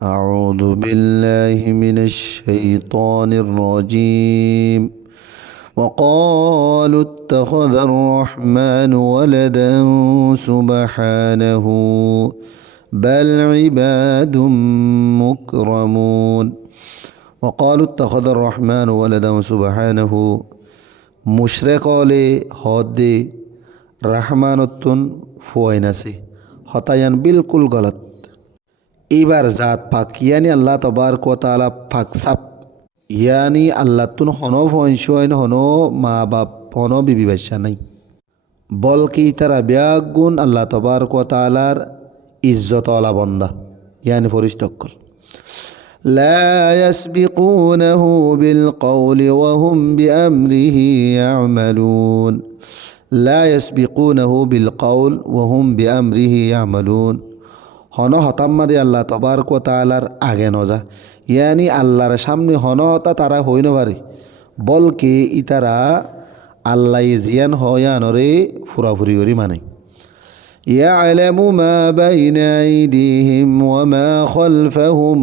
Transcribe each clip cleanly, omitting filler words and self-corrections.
أعوذ بالله من الشيطان الرجيم وقالوا اتخذ الرحمن ولدا سبحانه بل عباد مكرمون وقالوا اتخذ الرحمن ولدا سبحانه মুশরিক হলে হদে রহমানতুন ফুয়াইনাসে হতায়ান বিলকুল গলত এবার জাত পাক ইয়ানি আল্লাহ তবারক ওয়া তাআলা পাক সাপ ইয়ানি আল্লাহ তুন হনো ফয়ন হনো মা বাপ হনো বিবি বাচ্চা নাই বলকি তারা ব্যাগুণ আল্লাহ তবারক ওয়া তাআলার ইজ্জত ওয়ালা বান্দা ইয়ানি ফরিশতকল لا يسبقونه بالقول وهم بأمره يعملون لا يسبقونه بالقول وهم بأمره يعملون হনো হতাম্মাদে আল্লাহ তবারক ওয়া তাআলার আগে নজা ইয়ানি আল্লাহর সামনে হনো হতা তারা হই না পারে বলকে ইতারা আল্লাহ জিয়ান হয়ানরে ফুরাফুরি করি মানে ইয়ালামু মা বাইনা আইদিহিম ওয়া মা খালফাহুম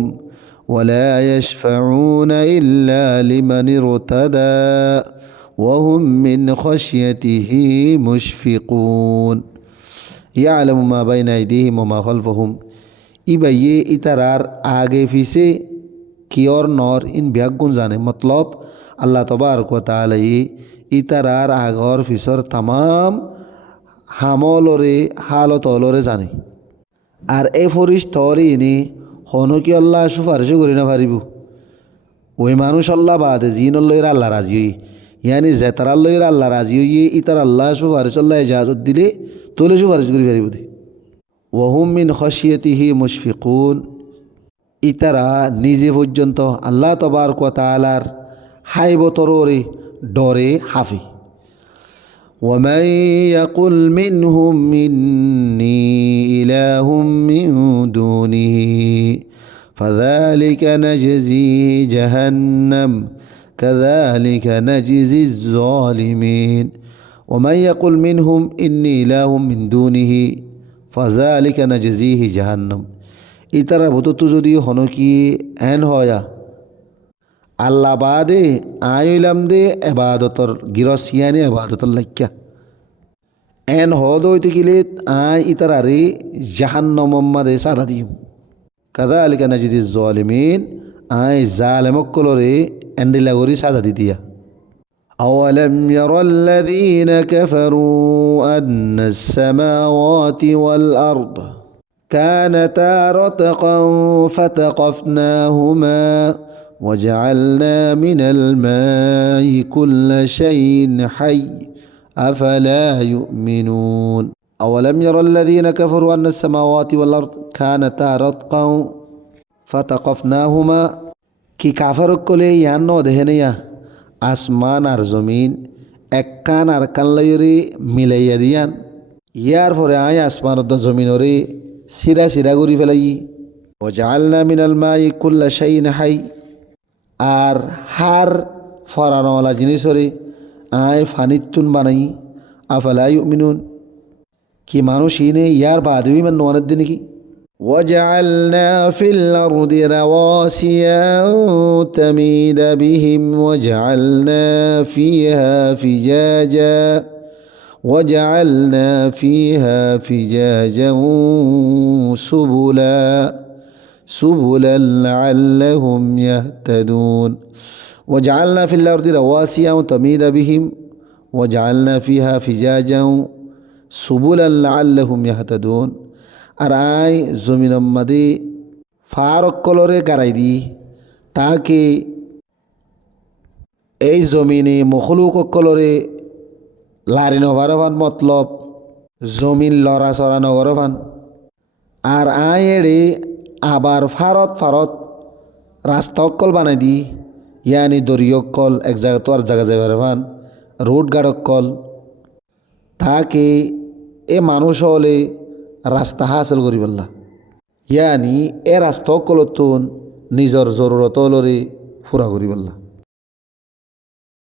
ولا يشفعون إلا لمن ارتدى وهم من خشيته مشفقون يعلم ما بين أيديهم وما خلفهم ইবাইয়ে ইতারার আগে ফিসে কিয়র নর ইন ব্যাগুন জানে মতলব আল্লাহ তবারক ওয়া তাআলা ইতারার আগর ফিসর তামাম হামলরে হালতলরে জানে আর এ ফরিশতরি ইনি হনো কি আল্লাহ সুপারিশ করি না পারিব ওই মানুষ আল্লাহ বাদে জিন লইরা আল্লাহ রাজি হই ইয়ানি জেতারার লইরা আল্লাহ রাজি হইয়ে ইতার আল্লাহ সুপারিশ আল্লাহ ইজাজত দিলে তোলে সুপারিশ করি পারিব দে ওয়াহুম মিন খশিয়াতিহি মুশফিকুন ইতারা নিজে পর্যন্ত আল্লাহ তবারক ওয়া তাআলার হাইবতরে ডরে হাফি ومن يقل منهم إني إله من دونه فذلك نجزيه جهنم كذلك نجزي الظالمين ومن يقل منهم إني إله من دونه فذلك نجزيه جهنم ইতারা ভূত যদি হনো কি এন হয়া আল্লাহ বাদে আইলাম দে এবাদতর গিরসিয়ানি এবাদতর লাইকা এন হদ হইতে গেলে আই ইতারারে জাহান্নামে সাদা দিম কাযালিকা নাজিদিজ জালিমিন আই জালেমকলরে এন্ডিলা গরি সাদা দি দিয়া أولم ير الذين كفروا أن السماوات والأرض كانتا رتقا فتقفناهما وجعلنا من الماء كل شيء حي أفلا يؤمنون أولم ير الذين كفروا أن السماوات والأرض كانتا رتقا فتقفناهما কি কাফের কলে ইয়ান দেহেনিয়া আসমান আর জমিন এক কান আর কাল্লাইরে মিলাইয়া দিয়ান ইয়ার পরে আয় আসমান ও জমিনরে সিরা সিরা করি ফেলাই ওয়াজআলনা মিনাল মাই কুল্লা শাইইন হাই আর হার ফরানওয়ালা জিনিসরে আয় ফানিতুন বানাই আফালা ইউমিনুন কি মানুষ ইনে ইয়ার বাদেও ইমান নোয়ানের দিনে কি وجعلنا في الأرض رواسي تميد بهم وجعلنا فيها فجاجا سبلا لعلهم يهتدون وجعلنا في الأرض رواسي تميد بهم وجعلنا فيها فجاجا سبلا لعلهم يهتدون আর আই জমিনের মধ্যে ফারক কলরে গাড়াই দি তাকে এই জমিনে মখলুক কলরে লারি নভারভান মতলব জমিন লড়া চড়া নগরভান আর আই এড়ে আবার ফারত রাস্তা অক্কল বানাই দি ইয়ানি দরিয়কল এক জায়গা তো আর জায়গা যাবার ভান রোড গাড়কল তাকে এ মানুষ হলে রাস্তা হাসিল করি বললা ইয়ানি এ রাস্তা অক্কলতুন নিজর জরুরত হলরে ফুরা করি বললা